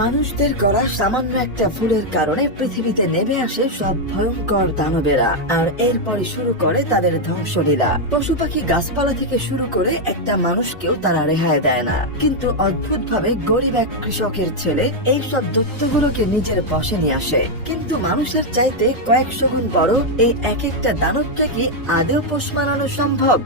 মানুষদের করা সামান্য একটা ভুলের কারণে পৃথিবীতে নেমে আসে সব ভয়ঙ্কর দানবেরা, আর এরপরই শুরু করে তাদের ধ্বংসলীলা। পশু পাখি গাছপালা থেকে শুরু করে একটা মানুষকেও তারা রেহাই দেয় না। কিন্তু অদ্ভুত ভাবে গরিব এক কৃষকের ছেলে এই সব দৈত্যগুলোকে নিজের বশে নিয়ে আসে। কিন্তু মানুষের চাইতে কয়েকশো গুণ বড় এই এক একটা দানবকে কি আদেও পোষ মানানো সম্ভব?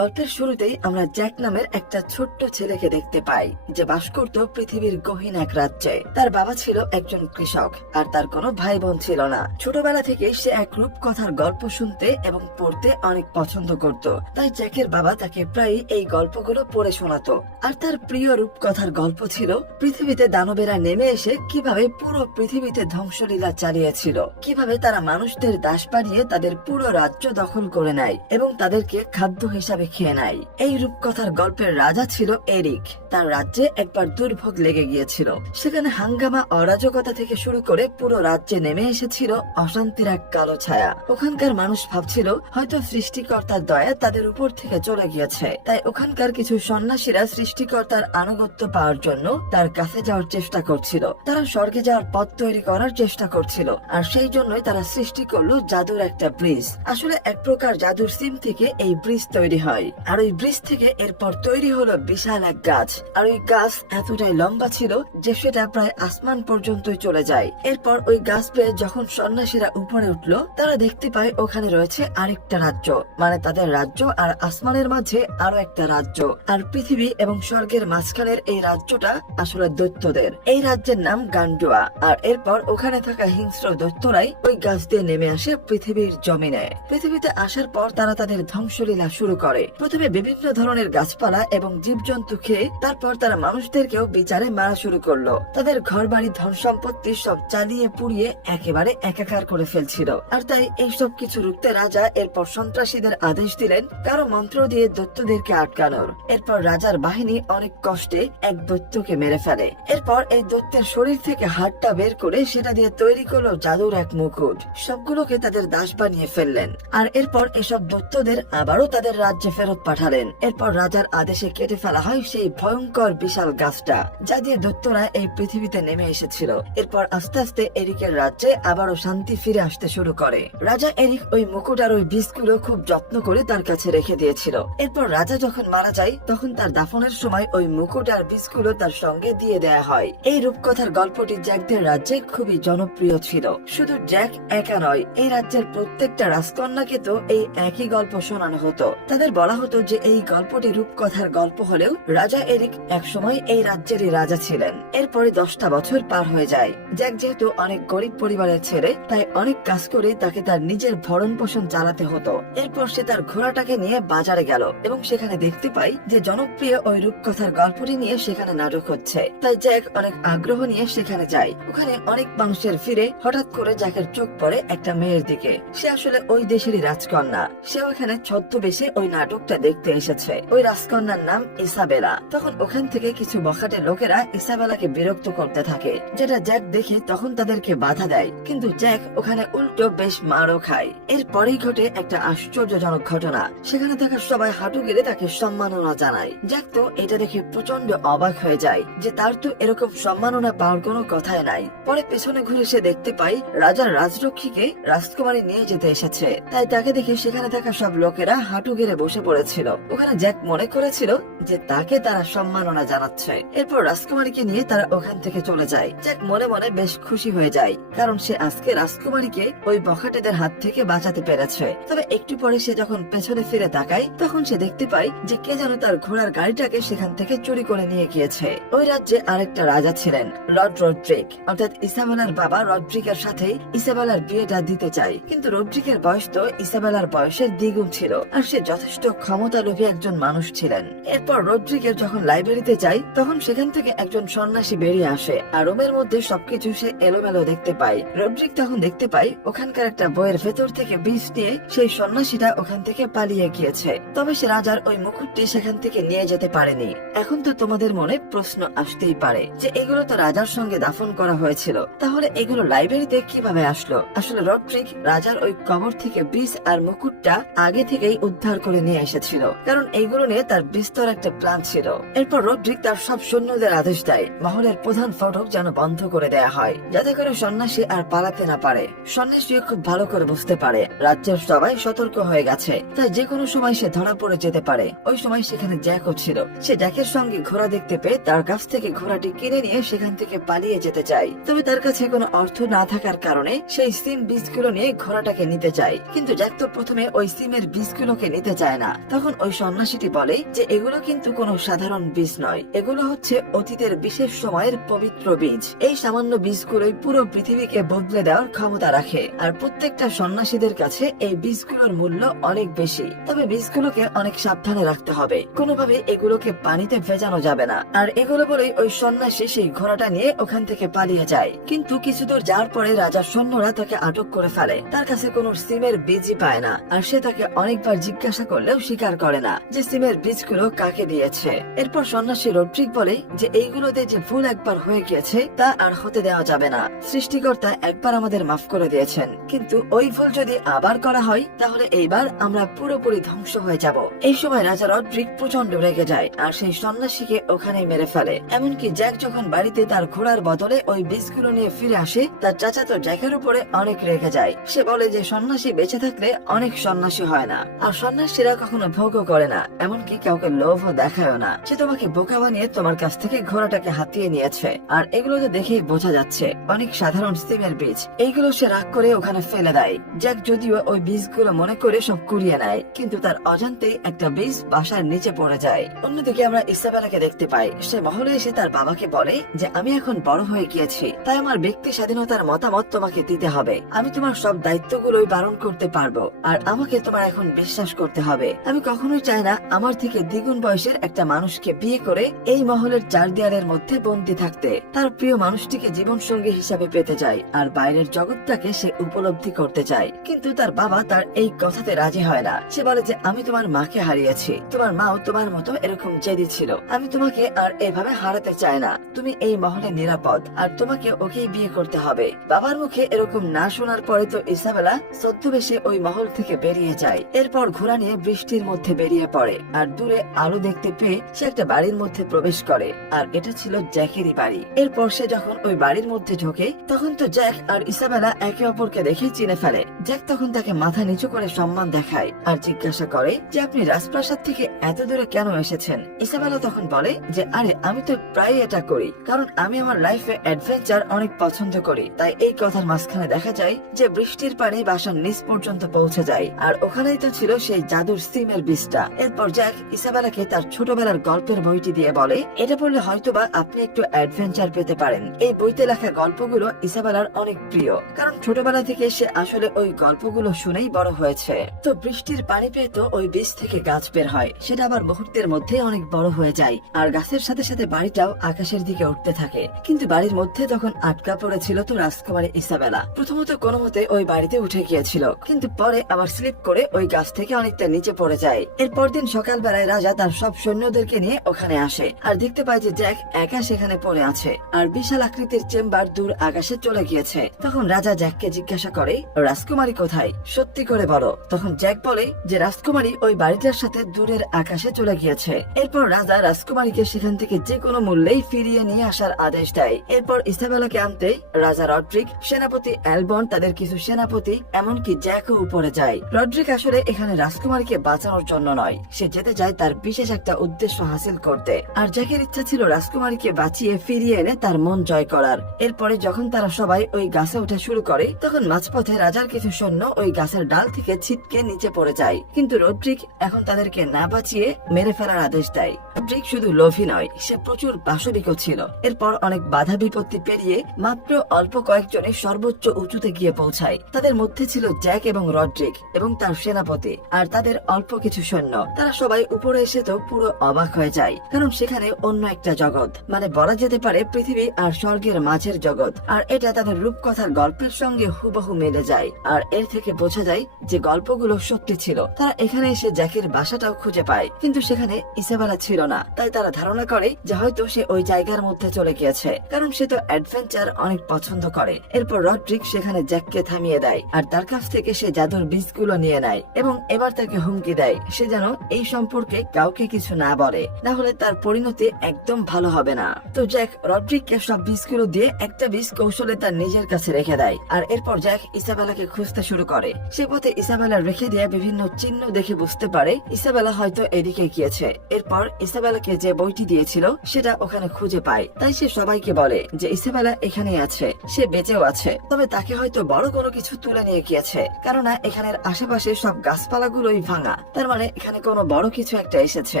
গল্পের শুরুতেই আমরা জ্যাক নামের একটা ছোট্ট ছেলেকে দেখতে পাই, যে বাস করত পৃথিবীর গহীন এক রাজ্যে। তার বাবা ছিল একজন কৃষক, আর তার কোনো ভাই বোন ছিল না। ছোটবেলা থেকে সে এক রূপকথার গল্প শুনতে এবং পড়তে অনেক পছন্দ করত, তাই জ্যাকের বাবা তাকে প্রায়ই এই গল্পগুলো পড়ে শোনাতো। আর তার প্রিয় রূপকথার গল্প ছিল পৃথিবীতে দানবেরা নেমে এসে কিভাবে পুরো পৃথিবীতে ধ্বংসলীলা চালিয়েছিল, কিভাবে তারা মানুষদের দাস বানিয়ে তাদের পুরো রাজ্য দখল করে নেয় এবং তাদেরকে খাদ্য হিসাবে খেয়ে নেয়। এই রূপকথার গল্পের রাজা ছিল এরিক। তার রাজ্যে একবার দুর্ভোগ লেগে গিয়েছিল। সেখানে হাঙ্গামা, অরাজকতা থেকে শুরু করে পুরো রাজ্যে নেমে এসেছিল অশান্তির এক কালো ছায়া। ওখানকার মানুষ ভাবছিল হয়তো সৃষ্টিকর্তার দয়া তাদের উপর থেকে চলে গিয়েছে, তাই ওখানকার কিছু সন্ন্যাসীরা সৃষ্টিকর্তার আনুগত্য পাওয়ার জন্য তার কাছে যাওয়ার চেষ্টা করছিল। তারা স্বর্গে যাওয়ার পথ তৈরি করার চেষ্টা করছিল, আর সেই জন্যই তারা সৃষ্টি করলো জাদুর একটা ব্রিজ। আসলে এক প্রকার জাদুর সিম থেকে এই ব্রিজ তৈরি হয়, আর ওই ব্রিজ থেকে এরপর তৈরি হলো বিশাল এক গাছ। আর ওই গাছ এতটাই লম্বা ছিল যে সেটা প্রায় আসমান পর্যন্তই চলে যায়। এরপর ওই গাছ পেয়ে যখন সন্ন্যাসীরা উপরে উঠলো, তারা দেখতে পায় ওখানে রয়েছে আরেকটা রাজ্য, মানে তাদের রাজ্য আর আসমানের মাঝে আরো একটা রাজ্য। আর পৃথিবী এবং স্বর্গের মাঝখানের এই রাজ্যটা আসলে দৈত্যদের। এই রাজ্যের নাম গান্ডুয়া। আর এরপর ওখানে থাকা হিংস্র দৈত্যরাই ওই গাছ দিয়ে নেমে আসে পৃথিবীর জমিনে। পৃথিবীতে আসার পর তারা তাদের ধ্বংসলীলা শুরু করে। প্রথমে বিভিন্ন ধরনের গাছপালা এবং জীবজন্তু খেয়ে তারপর তারা মানুষদেরকেও বিচারে মারা শুরু করলো। তাদের ঘর বাড়ি, ধন সম্পত্তি সব জ্বালিয়ে পুড়িয়ে একেবারে একাকার করে ফেলছিল। আর তাই এইসব কিছু রুখতে রাজা এরপর সন্ত্রাসীদের আদেশ দিলেন কারো মন্ত্র দিয়ে দৈত্যদেরকে আটকানোর। এরপর রাজার বাহিনী অনেক কষ্টে এক দৈত্যকে মেরে ফেলে। এরপর এই দৈত্যের শরীর থেকে হাড়টা বের করে সেটা দিয়ে তৈরি করলো জাদুর এক মুকুট। সবগুলোকে তাদের দাস বানিয়ে ফেললেন। আর এরপর এসব দৈত্যদের আবারও তাদের রাজ্যে ফেরত পাঠালেন। এরপর রাজার আদেশে কেটে ফেলা হয় সেই ভয়ঙ্কর বিশাল গাছটা, যা দিয়ে দৈত্যরা এই পৃথিবীতে নেমে এসেছিল। এরপর আস্তে আস্তে এরিকের রাজ্যে আবারও শান্তি ফিরে আসতে শুরু করে। রাজা এরিক ওই মুকুট আর ওই বীজগুলো খুব যত্ন করে তার কাছে রেখে দিয়েছিল। এরপর রাজা যখন মারা যায় তখন তার দাফনের সময় ওই মুকুট আর বীজগুলো তার সঙ্গে দিয়ে দেয়া হয়। এই রূপকথার গল্পটি জ্যাকদের রাজ্যে খুবই জনপ্রিয় ছিল। শুধু জ্যাক একা নয়, এই রাজ্যের প্রত্যেকটা রাজকন্যাকে তো এই একই গল্প শোনানো হতো। তাদের বলা হতো যে এই গল্পটি রূপকথার গল্প হলেও রাজা এরিক একসময় এই রাজ্যেরই রাজা ছিলেন। এরপরে 10টা বছর পার হয়ে যায়। জ্যাক যেহেতু অনেক গরিব পরিবারের ছেলে, তাই অনেক কাজ করে তাকে তার নিজের ভরণ পোষণ চালাতে হতো। এরপর সে তার ঘোড়াটাকে নিয়ে বাজারে গেল এবং সেখানে দেখতে পাই যে জনপ্রিয় ওই রূপকথার গল্পটি নিয়ে সেখানে নাটক হচ্ছে। তাই জ্যাক অনেক আগ্রহ নিয়ে সেখানে যায়। ওখানে অনেক মানুষের ভিড়ে হঠাৎ করে জ্যাকের চোখ পড়ে একটা মেয়ের দিকে। সে আসলে ওই দেশেরই রাজকন্যা। সে ওখানে ছদ্মবেশে ওই নাটকটা দেখতে এসেছে। ওই রাজকন্যার নাম ইসাবেলা। তখন ওখান থেকে কিছু বখাটে লোকেরা ইসাবেলাকে বিরক্ত করতে থাকে, যেটা জ্যাক দেখে তখন তাদেরকে বাধা দেয়। কিন্তু জ্যাক ওখানে উল্টো বেশ মারও খায়। এরপরেই ঘটে একটা আশ্চর্যজনক ঘটনা। সেখানে থাকা সবাই হাঁটু গেড়ে তাকে সম্মাননা জানায়। জ্যাক তো এটা দেখে প্রচন্ড অবাক হয়ে যায় যে তার তো এরকম সম্মাননা পাওয়ার কোনো কথাই নাই। পরে পেছনে ঘুরে সে দেখতে পাই রাজার রাজরক্ষীকে রাজকুমারী নিয়ে যেতে এসেছে। তাই তাকে দেখে সেখানে থাকা সব লোকেরা হাঁটু গেড়ে বসে পড়েছিল। ওখানে জ্যাক মনে করেছিল যে তাকে তারা সম্মাননা জানাচ্ছে। এরপর রাজকুমারীকে নিয়ে তারা ওখান থেকে চলে যায়। জ্যাক মনে মনে বেশ খুশি হয়ে যায়, কারণ সে আজকে রাজকুমারীকে ওই বখাটেদের হাত থেকে বাঁচাতে পেরেছে। তবে একটু পরে সে যখন পেছনে ফিরে তাকায় তখন সে দেখতে পায় যে কে যেন তার ঘোড়ার গাড়িটাকে সেখান থেকে চুরি করে নিয়ে গিয়েছে। ওই রাজ্যে আরেকটা রাজা ছিলেন, লর্ড রড্রিক। অর্থাৎ ইসাবেলার বাবা রড্রিকের সাথে ইসাবেলার বিয়েটা দিতে চায়, কিন্তু রড্রিকের বয়স তো ইসাবেলার বয়সের দ্বিগুণ ছিল, আর সে যথেষ্ট ক্ষমতালোভী একজন মানুষ ছিলেন। এরপর রড্রিকের যখন লাইব্রেরিতে যায় তখন সেখান থেকে একজন সন্ন্যাসী বেরিয়ে আসে, আর রুমের মধ্যে সবকিছু সে এলোমেলো দেখতে পায়। রড্রিক তখন দেখতে পায় ওখানকার একটা বইয়ের ভেতর থেকে বীজ নিয়ে সেই সন্ন্যাসীটা ওখান থেকে পালিয়ে গিয়েছে। তবে সে রাজার ওই মুকুটটি সেখান থেকে নিয়ে যেতে পারেনি। এখন তো তোমাদের মনে প্রশ্ন আসতেই পারে যে এগুলো তো রাজার সঙ্গে দাফন করা হয়েছিল, তাহলে এগুলো লাইব্রেরিতে কিভাবে আসলো? আসলে রড্রিক রাজার ওই কবর থেকে বীজ আর মুকুটটা আগে থেকেই উদ্ধার করে করে নিয়ে এসেছিল, কারণ এইগুলো নিয়ে তার বিস্তর একটা প্ল্যান ছিল। এরপর রড্রিক তার সব সৈন্যদের আদেশ দেয় মহলের প্রধান ফটক যেন বন্ধ করে দেয়া হয়, যাতে করে সন্ন্যাসী আর পালাতে না পারে। সন্ন্যাসীও খুব ভালো করে বুঝতে পারে রাজ্যের সবাই সতর্ক হয়ে গেছে, তাই যে কোনো সময় সে ধরা পড়ে যেতে পারে। ওই সময় সেখানে জ্যাকও ছিল। সে জ্যাকের সঙ্গে ঘোড়া দেখতে পেয়ে তার কাছ থেকে ঘোড়াটি কিনে নিয়ে সেখান থেকে পালিয়ে যেতে চায়। তবে তার কাছে কোনো অর্থ না থাকার কারণে সেই সিম বীজগুলো নিয়ে ঘোড়াটাকে নিতে চায়, কিন্তু জ্যাক তো প্রথমে ওই সিমের বীজগুলোকে নিতে চায় না। তখন ওই সন্ন্যাসীটি বলে যে এগুলো কিন্তু কোনো সাধারণ বীজ নয়, এগুলো হচ্ছে অতীতের বিশেষ সময়ের পবিত্র বীজ। এই সামান্য বীজগুলোই পুরো পৃথিবীকে বদলে দেওয়ার ক্ষমতা রাখে, আর প্রত্যেকটা সন্ন্যাসীদের কাছে এই বীজগুলোর মূল্য অনেক বেশি। তবে বীজগুলোকে অনেক সাবধানে রাখতে হবে, কোনোভাবে এগুলোকে পানিতে ভেজানো যাবে না। আর এগুলো বলেই ওই সন্ন্যাসী সেই ঘোড়াটা নিয়ে ওখান থেকে পালিয়ে যায়। কিন্তু কিছু দূর যাওয়ার পরে রাজার সৈন্যরা তাকে আটক করে ফেলে। তার কাছে কোনো সিমের বীজই পায় না, আর সে তাকে অনেকবার জিজ্ঞাসা করলেও স্বীকার করে না যে সিমের বীজগুলো কাকে দিয়েছে। এরপর সন্ন্যাসী রড্রিক বলে যে এইগুলোতে যে ভুল একবার হয়ে গিয়েছে তা আর হতে দেওয়া যাবে না। সৃষ্টিকর্তা একবার আমাদের মাফ করে দিয়েছেন, কিন্তু ওই ভুল যদি আবার করা হয় তাহলে এইবার আমরা পুরোপুরি ধ্বংস হয়ে যাব। এই সময় রাজা রড্রিক প্রচন্ড রেগে যায় আর সেই সন্ন্যাসীকে ওখানেই মেরে ফেলে। এমনকি জ্যাক যখন বাড়িতে তার ঘোড়ার বদলে ওই বীজগুলো নিয়ে ফিরে আসে, তার চাচাতো জ্যাকের উপরে অনেক রেগে যায়। সে বলে যে সন্ন্যাসী বেঁচে থাকলে অনেক সন্ন্যাসী হয় না, আর সন্ন্যাসীরা কখনো ভোগও করে না, এমনকি কাউকে লোভও দেখায়ও না। সে তোমাকে বোকা বানিয়ে তোমার কাছ থেকে ঘোড়াটাকে হাতিয়ে নিয়েছে, আর এগুলো তো দেখেই বোঝা যাচ্ছে অনেক সাধারণ সিমের বীজ। এইগুলো সে রাগ করে ওখানে ফেলে দেয়। জ্যাক যদিও ওই বীজগুলো মনে করে সব কুড়িয়ে নেয়, কিন্তু তার অজান্তেই একটা বীজ বাসার নিচে পড়ে যায়। অন্যদিকে আমরা ইসাবেলাকে দেখতে পাই। সে মহলে এসে তার বাবাকে বলে যে আমি এখন বড় হয়ে গিয়েছি, তাই আমার ব্যক্তি স্বাধীনতার মতামত তোমাকে দিতে হবে। আমি তোমার সব দায়িত্বগুলোই পালন করতে পারবো, আর আমাকে তোমার এখন বিশ্বাস করতে হবে। আমি কখনোই চাই না আমার থেকে দ্বিগুণ বয়সের একটা মানুষকে বিয়ে করে এই মহলের চার দেয়ালের মধ্যে বন্দী থাকতে। তার প্রিয় মানুষটিকে জীবন সঙ্গী হিসাবে পেতে চায়, আর বাইরের জগৎটাকে সে উপলব্ধি করতে চায়। কিন্তু তার বাবা তার এই কথাতে রাজি হয় না। সে বলে যে আমি তোমার মাকে হারিয়েছি, তোমার মাও তোমার মতো এরকম জেদি ছিল। আমি তোমাকে আর এভাবে হারাতে চাই না। তুমি এই মহলে নিরাপদ, আর তোমাকে ওকেই বিয়ে করতে হবে। বাবার মুখে এরকম না শোনার পরে তো ইসাবেলা ছদ্মবেশে ওই মহল থেকে বেরিয়ে যায়। এরপর ঘোড়া নিয়ে বৃষ্টির মধ্যে বেরিয়ে পড়ে, আর দূরে আলো দেখতে পেয়ে সে একটা বাড়ির মধ্যে প্রবেশ করে, আর এটা ছিল জ্যাকেরই বাড়ি। এরপর সে যখন ওই বাড়ির মধ্যে ঢোকে তখন তো জ্যাক আর ইসাবেলা একে অপরকে দেখে চিনে ফেলে। জ্যাক তখন তাকে মাথা নিচু করে সম্মান দেখায় আর জিজ্ঞাসা করে যে আপনি রাজপ্রাসাদ থেকে এত দূরে কেন এসেছেন। ইসাবেলা তখন বলে যে আরে আমি তো প্রায় এটা করি, কারণ আমি আমার লাইফে অ্যাডভেঞ্চার অনেক পছন্দ করি। তাই এই কথার মাঝখানে দেখা যায় যে বৃষ্টির পানি বাসার নিচ পর্যন্ত পৌঁছে যায়, আর ওখানেই তো ছিল সেই জাদুর সিমের বীজটা। এরপর জ্যাক ইসাবেলাকে তার ছোটবেলার গল্পের বইটি দিয়ে বলে এটা পড়লে হয়তোবা আপনি একটু অ্যাডভেঞ্চার পেতে পারেন। এই বইতে লেখা গল্পগুলো ইসাবেলার অনেক প্রিয়, কারণ ছোটবেলা থেকে সে আসলে ওই গল্পগুলো শুনেই বড় হয়েছে। তো বৃষ্টির পানি পেয়ে তো ওই বীজ থেকে গাছ বের হয়, সেটা আবার মুহূর্তের মধ্যে অনেক বড় হয়ে যায়, আর গাছের সাথে সাথে বাড়িটাও আকাশের দিকে উঠতে থাকে। কিন্তু বাড়ির মধ্যে তখন আটকা পড়েছিল তো রাজকুমারী ইসাবেলা। প্রথমত কোনো মতে ওই বাড়িতে উঠে গিয়েছিল, কিন্তু পরে আবার স্লিপ করে ওই গাছ থেকে অনেকটা নিচে পড়ে যায়। এরপর দিন সকালবেলায় রাজা তার সব সৈন্যদেরকে নিয়ে ওখানে আসে, আর দেখতে পায় যে জ্যাক একা সেখানে পড়ে আছে, আর বিশাল আকৃতির চেম্বার দূর আকাশে চলে গিয়েছে। তখন রাজা জ্যাককে জিজ্ঞাসা করে রাজকুমারী কোথায়, সত্যি করে বলো। তখন জ্যাক বলে যে রাজকুমারী ওই বাড়িটার সাথে দূরের আকাশে চলে গিয়েছে। এরপর রাজা রাজকুমারীকে সেখান থেকে যে কোনো মূল্যেই ফিরিয়ে নিয়ে আসার আদেশ দেয়। এরপর ইসাবেলাকে আনতে রাজা রড্রিক, সেনাপতি অ্যালবন, তাদের কিছু সেনাপতি, এমনকি জ্যাকও উপরে যায়। রড্রিক আসলে এখানে রাজকুমারীকে বাঁচানোর জন্য নয়, সে যেতে চায় তার বিশেষ একটা উদ্দেশ্য হাসিল করতে। আর জ্যাকের ইচ্ছা ছিল রাজকুমারীকে বাঁচিয়ে ফিরিয়ে এনে তার মন জয় করার। এরপরে যখন তারা সবাই ওই গাছে উঠে শুরু করে তখন মাঝপথে রাজার কিছু সৈন্য ওই গাছের ডাল থেকে ছিটকে নিচে পড়ে যায়, কিন্তু রড্রিক এখন তাদেরকে না বাঁচিয়ে মেরে ফেলার আদেশ দেয়। রড্রিক শুধু লোভী নয়, সে প্রচুর পাশবিকও ছিল। এরপর অনেক বাধা বিপত্তি পেরিয়ে মাত্র অল্প কয়েকজনে সর্বোচ্চ উঁচুতে গিয়ে পৌঁছায়। তাদের মধ্যে ছিল জ্যাক এবং রড্রিক এবং তার সেনাপতি আর তাদের অল্প কিছু সৈন্য। তারা সবাই উপরে এসে তো পুরো অবাক হয়ে যায়, কারণ সেখানে অন্য একটা জগৎ, মানে বলা যেতে পারে পৃথিবী আর স্বর্গের মাঝের জগৎ। আর এটা তাদের রূপকথার গল্পের সঙ্গে হুবহু মিলে যায়, আর এর থেকে বোঝা যায় যে গল্পগুলো সত্যি ছিল। তারা এখানে এসে জ্যাকের বাসাটাও খুঁজে পায়, কিন্তু সেখানে ইসাবেলা ছিল না। তাই তারা ধারণা করে যে হয়তো সে ওই জায়গার মধ্যে চলে গিয়েছে, কারণ সে তো অ্যাডভেঞ্চার অনেক পছন্দ করে। এরপর রড্রিক সেখানে জ্যাককে থামিয়ে দেয়, আর তার কাছ থেকে সে জাদুর বীজগুলো নিয়ে নেয় এবং এবার তাকে হুমকি দেয় সে যেন এই সম্পর্কে কাউকে কিছু না বলে, না হলে তার পরিণতি একদম ভালো হবে না। তো জ্যাক রড্রিককে সব বীজগুলো দিয়ে একটা বীজ কৌশলে তার নিজের কাছে রেখে দেয়। আর এরপর জ্যাক ইসাবেলাকে খুঁজতে শুরু করে। সে পথে ইসাবেলা রেখে দেয়া বিভিন্ন চিহ্ন দেখে বুঝতে পারে ইসাবেলা হয়তো এদিকে গিয়েছে। এরপর ইসাবেলাকে যে বইটি দিয়েছিল সেটা ওখানে খুঁজে পায়। তাই সে সবাইকে বলে যে ইসাবেলা এখানেই আছে, সে বেঁচেও আছে, তবে তাকে হয়তো বড় কোনো কিছু তুলে নিয়ে গিয়েছে, কেননা এখানের আশেপাশে সব গাছপালাগুলোই ভাঙা, তার মানে এখানে কোনো বড় কিছু একটা এসেছে।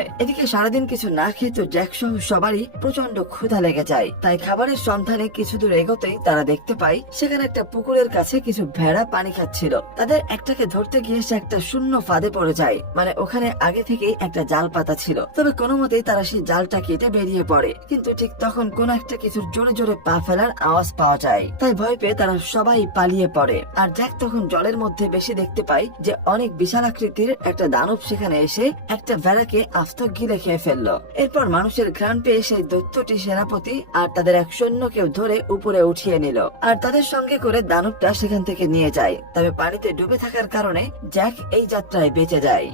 এদিকে সারাদিন কিছু না খেয়ে তো জ্যাক সহ সবারই প্রচন্ড ক্ষুধা লেগে যায়। তাই খাবারের সন্ধানে কিছু দূর এগোতেই তারা দেখতে পায় সেখানে একটা পুকুরের কাছে কিছু ভেড়া পানি খাচ্ছিল। তাদের একটাকে ধরতে গিয়ে সে একটা শূন্য ফাঁদে পড়ে যায়, মানে ওখানে আগে থেকেই একটা জাল পাতা ছিল। তবে কোনো মতেই তারা সেই জালটা কেটে বেরিয়ে পড়ে, কিন্তু ঠিক তখন কোন একটা কিছুর জোরে জোরে পা ফেলার আওয়াজ পাওয়া যায়। তাই ভয় পেয়ে তারা সবাই পালিয়ে পড়ে। আর জ্যাক তখন জলের মধ্যে বেশি দেখতে পায় যে অনেক বিশাল আকৃতির একটা দানব সেখানে এসে একটা ভেড়াকে আস্ত গিলে খেয়ে ফেললো। এরপর মানুষের ঘ্রাণ পেয়ে সেই দৈত্যটি সেনাপতি আর তাদের এক সৈন্যকেও ধরে উপরে উঠিয়ে নিল, আর তাদের সঙ্গে করে দানবটা সেখান থেকে নিয়ে যায়। তবে পানিতে ডুবে থাকার কারণে জ্যাক এই যাত্রায় বেঁচে যায়।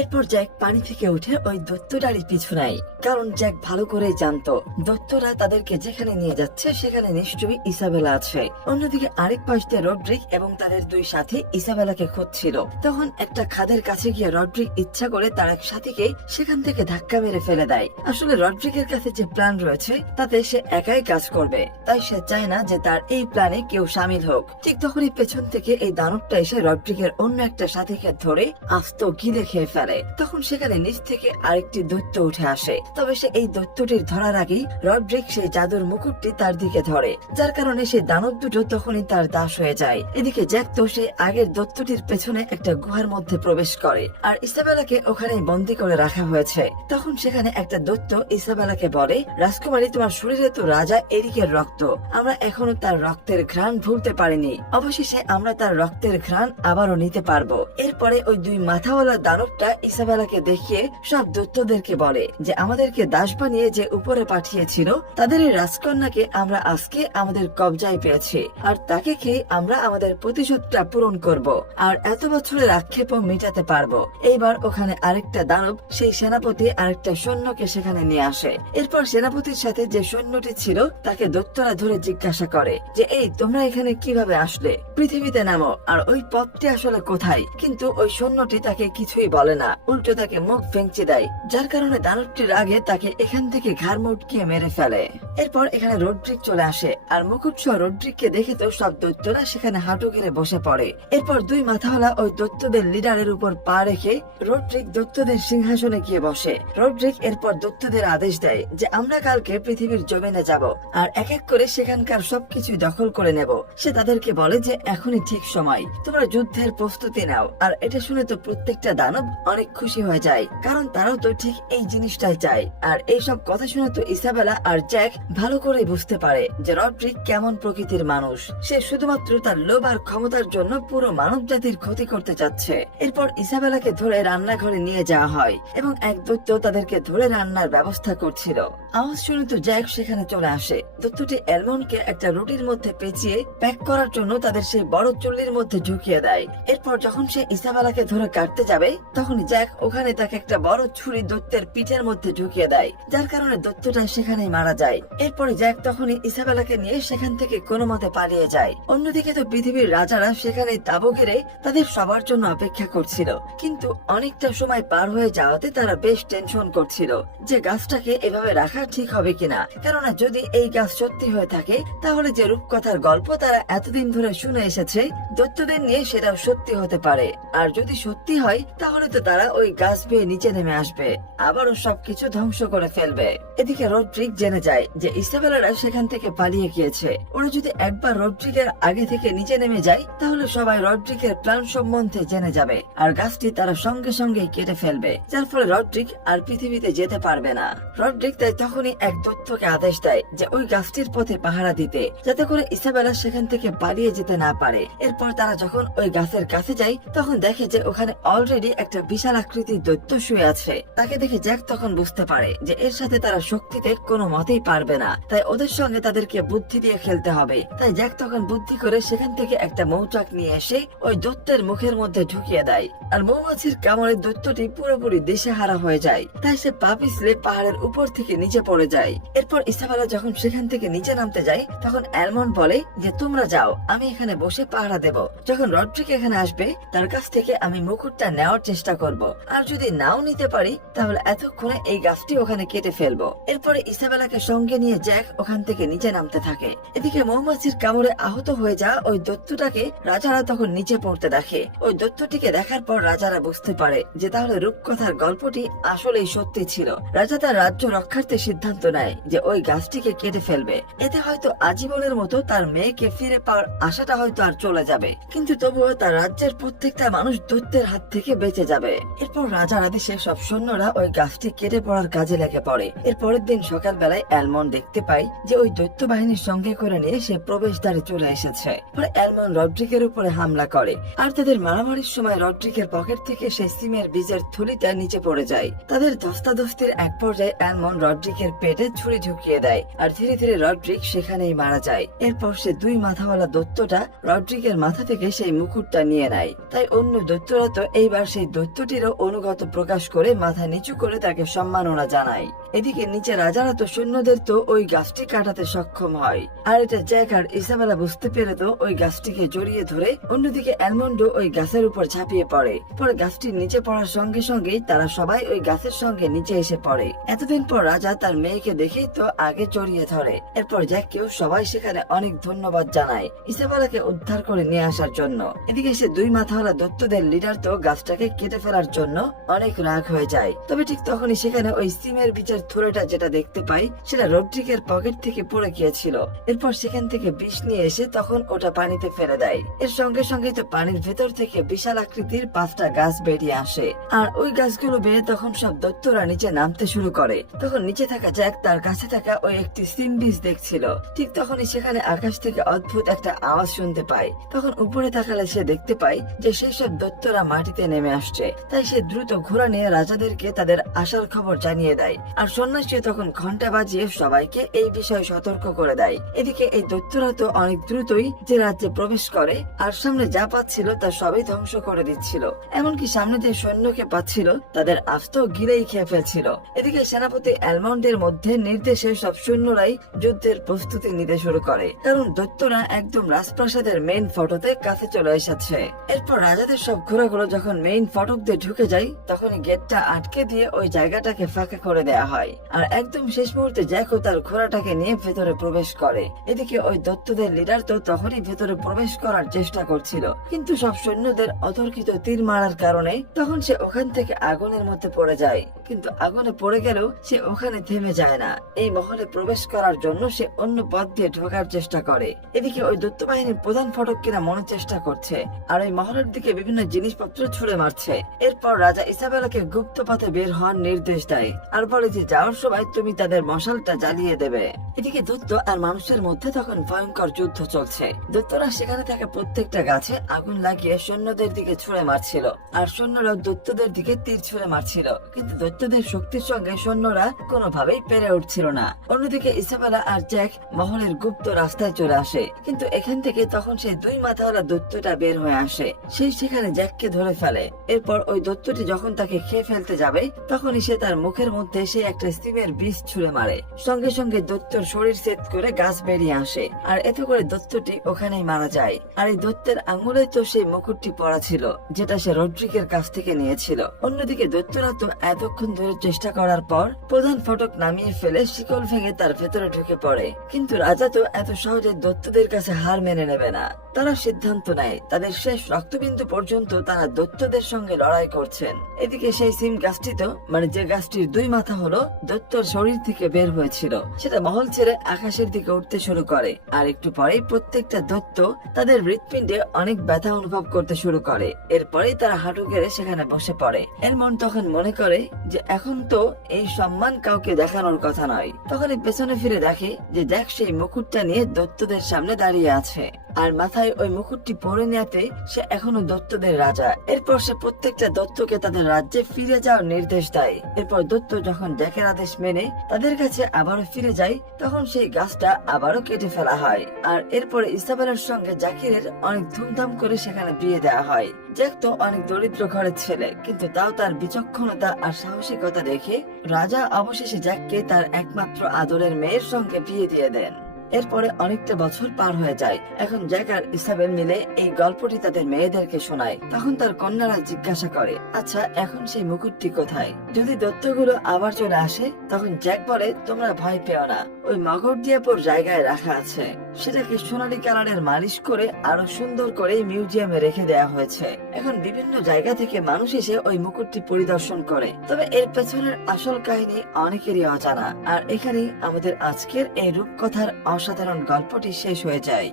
এরপর জ্যাক পানি থেকে উঠে ওই দৈত্যটারই পিছু নেয়, কারণ জ্যাক ভালো করে জানতো দৈত্যরা তাদেরকে যেখানে নিয়ে যাচ্ছে সেখানে নিশ্চয়ই ইসাবেলা আছে। অন্যদিকে আরেক পাশ দিয়ে রড্রিক এবং তাদের দুই সাথী ইসাবেলাকে খুঁজছিল। তখন একটা খাদের কাছে গিয়ে রড্রিক ইচ্ছা করে তার এক সাথীকে সেখান থেকে ধাক্কা মেরে ফেলে দেয়। আসলে রড্রিকের কাছে যে প্ল্যান রয়েছে তাতে সে একাই কাজ করবে, তাই সে চায় না যে তার এই প্ল্যানে কেউ সামিল হোক। ঠিক তখনই পেছন থেকে এই দানবটা এসে রড্রিকের অন্য একটা সাথীকে ধরে আস্ত গিলে খেয়ে ফেলে। তখন সেখানে নিচ থেকে আরেকটি দৈত্য উঠে আসে। তবে সে এই দৈত্যটির ধরার আগেই রড্রিক সেই জাদুর মুকুটটি তার দিকে ধরে, যার কারণে সেই দানব দুটো তখনই তার দাস হয়ে যায়। এদিকে জ্যাক তো সেই আগের দৈত্যটির পেছনে একটা গুহার মধ্যে প্রবেশ করে, আর ইসাবেলাকে ওখানে বন্দী করে রাখা হয়েছে। তখন সেখানে একটা দৈত্য ইসাবেলাকে বলে, রাজকুমারী, তোমার শরীরে তো রাজা এরিকের রক্ত, আমরা এখনো তার রক্তের ঘ্রাণ ভুলতে পারিনি, অবশেষে আমরা তার রক্তের ঘ্রাণ আবারও নিতে পারবো। এরপরে ওই দুই মাথাওয়ালা দানবটা ইসাবেলাকে দেখিয়ে সব দৈত্যদেরকে বলে যে আমাদেরকে দাস বানিয়ে যে উপরে পাঠিয়েছিল তাদের এই রাজকন্যাকে আমরা আজকে আমাদের কবজায় পেয়েছি, আর তাকে খেয়ে আমরা আমাদের প্রতিশোধটা পূরণ করব, আর এত বছরের আক্ষেপও মেটাতে পারবো। এইবার ওখানে আরেকটা দানব সেই সেনাপতি আরেকটা সৈন্যকে সেখানে নিয়ে আসে। এরপর সেনাপতির সাথে যে সৈন্যটি ছিল তাকে দৈত্যরা ধরে জিজ্ঞাসা করে যে এই তোমরা এখানে কিভাবে আসলে, পৃথিবীতে নামো, আর ওই পথটি আসলে কোথায়? কিন্তু ওই সৈন্যটি তাকে কিছুই বলে না, উল্টো তাকে মুখ ভেঙচে দেয়, যার কারণে দানবটির আগে তাকে এখান থেকে ঘাড় মুটকিয়ে মেরে ফেলে। এরপর এখানে রড্রিক চলে আসে, আর মুকুট সহ রড্রিককে দেখে তো সব দৈত্যরা সেখানে হাঁটু গেড়ে বসে পড়ে। এরপর দুই মাথাওয়ালা ওই দৈত্যদের লিডারের উপর পা রেখে রড্রিক দৈত্যদের সিংহাসনে গিয়ে বসে। রড্রিক এরপর দৈত্যদের আদেশ দেয় যে আমরা কালকে পৃথিবীর জমিনে যাব, আর এক এক করে সেখানকার সবকিছু দখল করে নেব। সে তাদেরকে বলে যে এখনই ঠিক সময়, তোমরা যুদ্ধের প্রস্তুতি নাও। আর এটা শুনে তো প্রত্যেকটা দানব অনেক খুশি হয়ে যায়, কারণ তারাও তো ঠিক এই জিনিসটাই চায়। আর এইসব কথা শুনে তো ইসাবেলা আর জ্যাক ভালো করে বুঝতে পারে যে রড্রিক কেমন প্রকৃতির মানুষ। সে শুধুমাত্র তার লোভ আর ক্ষমতার জন্য পুরো মানব জাতির ক্ষতি করতে চাচ্ছে। এরপর ইসাবেলাকে ধরে রান্নাঘরে নিয়ে যাওয়া হয় এবং এক দৈত্য তাদেরকে ধরে রান্নার ব্যবস্থা করছিল। আওয়াজ শুনে তো জ্যাক সেখানে চলে আসে। দৈত্যটি অ্যালমন্ডকে একটা রুটির মধ্যে পেঁচিয়ে প্যাক করার জন্য তাদের সেই বড় চুল্লির মধ্যে ঢুকিয়ে দেয়। এরপর যখন সে ইসাবেলাকে ধরে কাটতে যাবে তখন জ্যাক ওখানে তাকে একটা বড় ছুরি দৈত্যের পিঠের মধ্যে ঢুকিয়ে দেয়, যার কারণে দৈত্যটা সেখানেই মারা যায়। এরপরে জ্যাক তখনই ইসাবেলাকে নিয়ে সেখান থেকে কোনো মতে পালিয়ে যায়। অন্যদিকে তো পৃথিবীর রাজারা সেখানে তাঁবু ঘিরে তাদের সবার জন্য অপেক্ষা করছিল, কিন্তু অনেকটা সময় পার হয়ে যাওয়াতে তারা বেশ টেনশন করছিল যে গাছটাকে এভাবে রাখা ঠিক হবে কিনা, কেননা যদি এই গাছ সত্যি হয়ে থাকে তাহলে যে রূপকথার গল্প তারা এতদিন ধরে শুনে এসেছে দৈত্যদের নিয়ে সেটাও সত্যি হতে পারে। আর যদি সত্যি হয় তাহলে তো তারা ওই গাছ বেয়ে নিচে নেমে আসবে, আবারও সবকিছু ধ্বংস করে ফেলবে। এদিকে রড্রিক জেনে যায় যে ইসাবেলারা সেখান থেকে পালিয়ে গিয়েছে। ওরা যদি একবার রড্রিকের আগে থেকে নিচে নেমে যায় তাহলে সবাই রড্রিকের প্ল্যান সম্বন্ধে জেনে যাবে, আর গাছটি তারা সঙ্গে সঙ্গে কেটে ফেলবে, যার ফলে রড্রিক আর পৃথিবীতে যেতে পারবে না। রড্রিক তাই তখনই এক দৈত্যকে আদেশ দেয় যে ওই গাছটির পথে পাহারা দিতে, যাতে করে ইসাবেলা সেখান থেকে পালিয়ে যেতে না পারে। এরপর তারা যখন ওই গাছের কাছে যায় তখন দেখে যে ওখানে অলরেডি একটা বিশাল আকৃতির দৈত্য শুয়ে আছে। তাকে দেখে জ্যাক তখন বুঝতে পারে যে এর সাথে তারা শক্তিতে কোনো মতেই পারবে না, তাই ওদের সঙ্গে তাদেরকে বুদ্ধি দিয়ে খেলতে হবে। তাই জ্যাক তখন বুদ্ধি করে সেখান থেকে একটা মৌচাক নিয়ে এসে ওই দৈত্যের মুখের মধ্যে ঢুকিয়ে দেয়। আর মৌমাছির কামড়ে দৈত্যটি পুরোপুরি দিশেহারা হয়ে যায়। তাই সে পা পিছলে পাহাড়ের উপর থেকে নিচে পড়ে যায়। এরপর ইসাবেলা যখন সেখান থেকে নিচে নামতে যায় তখন অ্যালমন্ড বলে যে তোমরা যাও, আমি এখানে বসে পাহারা দেব। যখন রড্রিক এখানে আসবে তার কাছ থেকে আমি মুকুটটা নেওয়ার চেষ্টা করব, আর যদি নাও নিতে পারি তাহলে এতক্ষণে এই গাছটি ওখানে কেটে ফেলবো। এরপরে ইসাবেলাকে সঙ্গে নিয়ে জ্যাক ওখান থেকে নিচে নামতে থাকে। এদিকে মৌমাছির কামড়ে আহত হয়ে যাওয়া ওই দৈত্যটাকে রাজারা তখন নিচে পড়তে দেখে। ওই দৈত্যটিকে দেখার পর রাজারা বুঝতে পারে যে তাহলে রূপকথার গল্পটি আসলেই সত্যি ছিল। রাজা তার রাজ্য রক্ষার্থে সিদ্ধান্ত নেয় যে ওই গাছটিকে কেটে ফেলবে। এতে হয়তো আজীবনের মতো তার মেয়েকে ফিরে পাওয়ার আশাটা হয়তো আর চলে যাবে, কিন্তু তবুও তার রাজ্যের প্রত্যেকটা মানুষ দৈত্যের হাত থেকে বেঁচে যাবে। এরপর রাজার আদেশে সব সৈন্যরা ওই গাছটি কেটে পড়ার কাজে লেগে পড়ে। এর পরের দিন সকালবেলায় অ্যালমন্ড দেখতে পায় যে ওই দৈত্য বাহিনীর সঙ্গে করে নিয়ে সে প্রবেশদ্বারে চলে এসেছে। পরে অ্যালমন্ড রড্রিকের উপরে হামলা করে, আর তাদের মারামারির সময় রড্রিকের পকেট থেকে সেই সিমের বীজের থলিটা নিচে পড়ে যায়। তাদের ধস্তাধস্তির এক পর্যায়ে অ্যালমন্ড রড্রিকের পেটে ছুরি ঢুকিয়ে দেয়, আর ধীরে ধীরে রড্রিক সেখানেই মারা যায়। এরপর সে দুই মাথাওয়ালা দৈত্যটা রড্রিকের মাথা থেকে সেই মুকুটটা নিয়ে নেয়। তাই অন্য দৈত্যরা তো এইবার সেই দৈত্যটিরও অনুগত প্রকাশ করে মাথা নিচু করে তাকে সম্মাননা জানায়। এদিকে নিচে রাজারা তো সৈন্যদের তো ওই গাছটি কাটাতে সক্ষম হয়, আর এটা জ্যাক আর ইসাবেলা বুঝতে পেরে তো ওই গাছটিকে জড়িয়ে ধরে অন্যদিকে অ্যালমন্ডও ওই গাছের উপর ঝাঁপিয়ে পড়ে। পরে গাছটির নিচে পড়ার সঙ্গে সঙ্গেই তারা সবাই ওই গাছের সঙ্গে নিচে এসে পড়ে। এতদিন পর রাজা তার মেয়েকে দেখেই তো আগে জড়িয়ে ধরে। এরপর জ্যাককেও সবাই সেখানে অনেক ধন্যবাদ জানায় ইসাবেলাকে উদ্ধার করে নিয়ে আসার জন্য। এদিকে সে দুই মাথাওয়ালা দৈত্যদের লিডার তো গাছটাকে কেটে ফেলার জন্য অনেক রাগ হয়ে যায়। তবে ঠিক তখনই সেখানে ওই সিমের বীজের থলেটা যেটা দেখতে পাই সেটা রড্রিকের পকেট থেকে পড়ে গিয়েছিল। এরপর সেখান থেকে বিষ নিয়ে এসে তখন ওটা পানিতে ফেলে দেয়। এর সঙ্গে সঙ্গে তো পানির ভেতর থেকে বিশাল আকৃতির 5টা গাছ বেরিয়ে আসে, আর ওই গাছগুলো বেয়ে তখন সব দৈত্যরা নিচে নামতে শুরু করে। তখন নিচে থাকা জ্যাক তার কাছে থাকা ওই একটি সিম বীজ দেখছিল। ঠিক তখনই সেখানে আকাশ থেকে অদ্ভুত একটা আওয়াজ শুনতে পায়। তখন উপরে তাকালে সে দেখতে পায় যে সেই সব দৈত্যরা মাটিতে নেমে আসছে। তাই সে দ্রুত ঘোড়া নিয়ে রাজাদেরকে তাদের আসার খবর জানিয়ে দেয়, আর সন্ন্যাসী তখন ঘন্টা বাজিয়ে সবাইকে এই বিষয়ে সতর্ক করে দেয়। এদিকে এই দৈত্যরা তো অনেক দ্রুতই যে রাজ্যে প্রবেশ করে, আর সামনে যা পাচ্ছিল তা সবই ধ্বংস করে দিচ্ছিল। এমনকি সামনে যে সৈন্যকে পাচ্ছিল তাদের আস্ত গিলেই খেয়ে ফেলছিল। এদিকে সেনাপতি অ্যালমন্ডের মধ্যে নির্দেশে সব সৈন্যরাই যুদ্ধের প্রস্তুতি নিতে শুরু করে, কারণ দৈত্যরা একদম রাজপ্রাসাদের মেইন ফটকে কাছে চলে এসেছে। এরপর রাজাদের সব ঘোড়াগুলো যখন মেইন ফটক দিয়ে ঢুকে যায় তখনই গেটটা আটকে দিয়ে ওই জায়গাটাকে ফাঁকা করে দেয়া হয়, আর একদম শেষ মুহূর্তে জ্যাকও তার ঘোড়াটাকে নিয়ে ভেতরে প্রবেশ করে। এদিকে ওই দৈত্যদের লিডার তো তখনই ভেতরে প্রবেশ করার চেষ্টা করছিল, কিন্তু সব সৈন্যদের অতর্কিত তীর মারার কারণে তখন সে ওখান থেকে আগুনের মধ্যে পড়ে যায়। কিন্তু আগুনে পড়ে গেলেও সে ওখানে থেমে যায় না। এই মহলে প্রবেশ করার জন্য সে অন্য পথ দিয়ে ঢোকার চেষ্টা করে। এদিকে ওই দৈত্য বাহিনীর প্রধান ফটক কিনা মনের চেষ্টা করছে, আর ওই মহলের দিকে বিভিন্ন জিনিসপত্র ছুড়ে মারছে। এরপর রাজা ইসাবেলাকে গুপ্ত পথে বের হওয়ার নির্দেশ দেয়, আর বলে যে যাওয়ার সময় তুমি তাদের মশালটা জ্বালিয়ে দেবে। এদিকে দৈত্য আর মানুষের মধ্যে তখন ভয়ঙ্কর যুদ্ধ চলছে। দৈত্যরা সেখানে থাকা প্রত্যেকটা গাছে আগুন লাগিয়ে সৈন্যদের দিকে ছুড়ে মারছিল, আর সৈন্যরা দৈত্যদের দিকে তীর ছুড়ে মারছিল, কিন্তু দৈত্যদের শক্তির সঙ্গে সৈন্যরা কোনোভাবেই পেরে উঠছিল না। অন্যদিকে ইসাবেলা আর জ্যাক মহলের গুপ্ত রাস্তায় চলে আসে, কিন্তু এখান থেকে তখন সেই দুই মাথাওয়ালা দৈত্যটা বের হয়ে আসে। সেই সেখানে জ্যাককে ধরে ফেলে। এরপর ওই দৈত্যটি যখন তাকে খেয়ে ফেলতে যাবে তখনই সে তার মুখের মধ্যে সে একটা সিমের বিষ ছুড়ে মারে। সঙ্গে সঙ্গে দৈত্যর শরীর ছেদ করে গাছ বেরিয়ে আসে, আর এতে করে দৈত্যটি ওখানেই মারা যায়। আর এই দৈত্যের আঙুলে তো সেই মুকুটটি পড়া ছিল যেটা সে রড্রিকের কাছ থেকে নিয়েছিল। অন্যদিকে দৈত্যরা তো এতক্ষণ ধরে চেষ্টা করার পর প্রধান ফটক নামিয়ে ফেলে শিকল ভেঙে তার ভেতরে ঢুকে পড়ে, কিন্তু রাজা তো এত সহজে দৈত্যদের কাছে হার মেনে নেবে না। তারা সিদ্ধান্ত নেয় তাদের শেষ রক্তবিন্দু পর্যন্ত তারা দৈত্যদের সঙ্গে লড়াই করছেন। এদিকে সেই সিম গাছটি তো মানে যে গাছটির দুই মাথা হলো দৈত্যর শরীর থেকে বের হয়েছিল সেটা মহল ছেড়ে আকাশের দিকে উঠতে শুরু করে, আর একটু পরেই প্রত্যেকটা দৈত্য তাদের হৃৎপিণ্ডে অনেক ব্যথা অনুভব করতে শুরু করে। এরপরেই তারা হাঁটু গেড়ে সেখানে বসে পড়ে। অ্যালমন্ড তখন মনে করে যে এখন তো এই সম্মান কাউকে দেখানোর কথা নয়। তখনই পেছনে ফিরে দেখে যে জ্যাক সেই মুকুটটা নিয়ে দৈত্যদের সামনে দাঁড়িয়ে আছে। আর মাথায় ওই মুকুটটি পরে নেওয়াতে সে এখনো দৈত্যদের রাজা। এরপর সে প্রত্যেকটা দৈত্যকে তাদের রাজ্যে ফিরে যাওয়ার নির্দেশ দেয়। এরপর দৈত্য যখন জ্যাকের আদেশ মেনে তাদের কাছে আবারও ফিরে যায়, তখন সেই গাছটা আবারও কেটে ফেলা হয়। আর এরপরে ইসাবেলের সঙ্গে জাকিরের অনেক ধুমধাম করে সেখানে বিয়ে দেওয়া হয়। জ্যাক তো অনেক দরিদ্র ঘরের ছেলে, কিন্তু তাও তার বিচক্ষণতা আর সাহসিকতা দেখে রাজা অবশেষে জ্যাককে তার একমাত্র আদরের মেয়ের সঙ্গে বিয়ে দিয়ে দেন। এরপরে অনেকটা বছর পার হয়ে যায়। এখন জ্যাক আর ইসাবেল মিলে এই গল্পটি তাদের মেয়েদেরকে শোনায়। তখন তার কন্যারা জিজ্ঞাসা করে, আচ্ছা এখন সেই মুকুটটি কোথায়? যদি দৈত্যগুলো আবার চলে আসে, তখন জ্যাক বলে, তোমরা ভয় পেও না, ওই মগরদিয়াপুর জায়গায় রাখা আছে। সেটাকে সোনালী কালারের মালিশ করে আরো সুন্দর করে মিউজিয়ামে রেখে দেওয়া হয়েছে। এখন বিভিন্ন জায়গা থেকে মানুষ এসে ওই মুকুটটি পরিদর্শন করে। তবে এর পেছনের আসল কাহিনী অনেকেরই অজানা। আর এখানেই আমাদের আজকের এই রূপকথার অসাধারণ গল্পটি শেষ হয়ে যায়।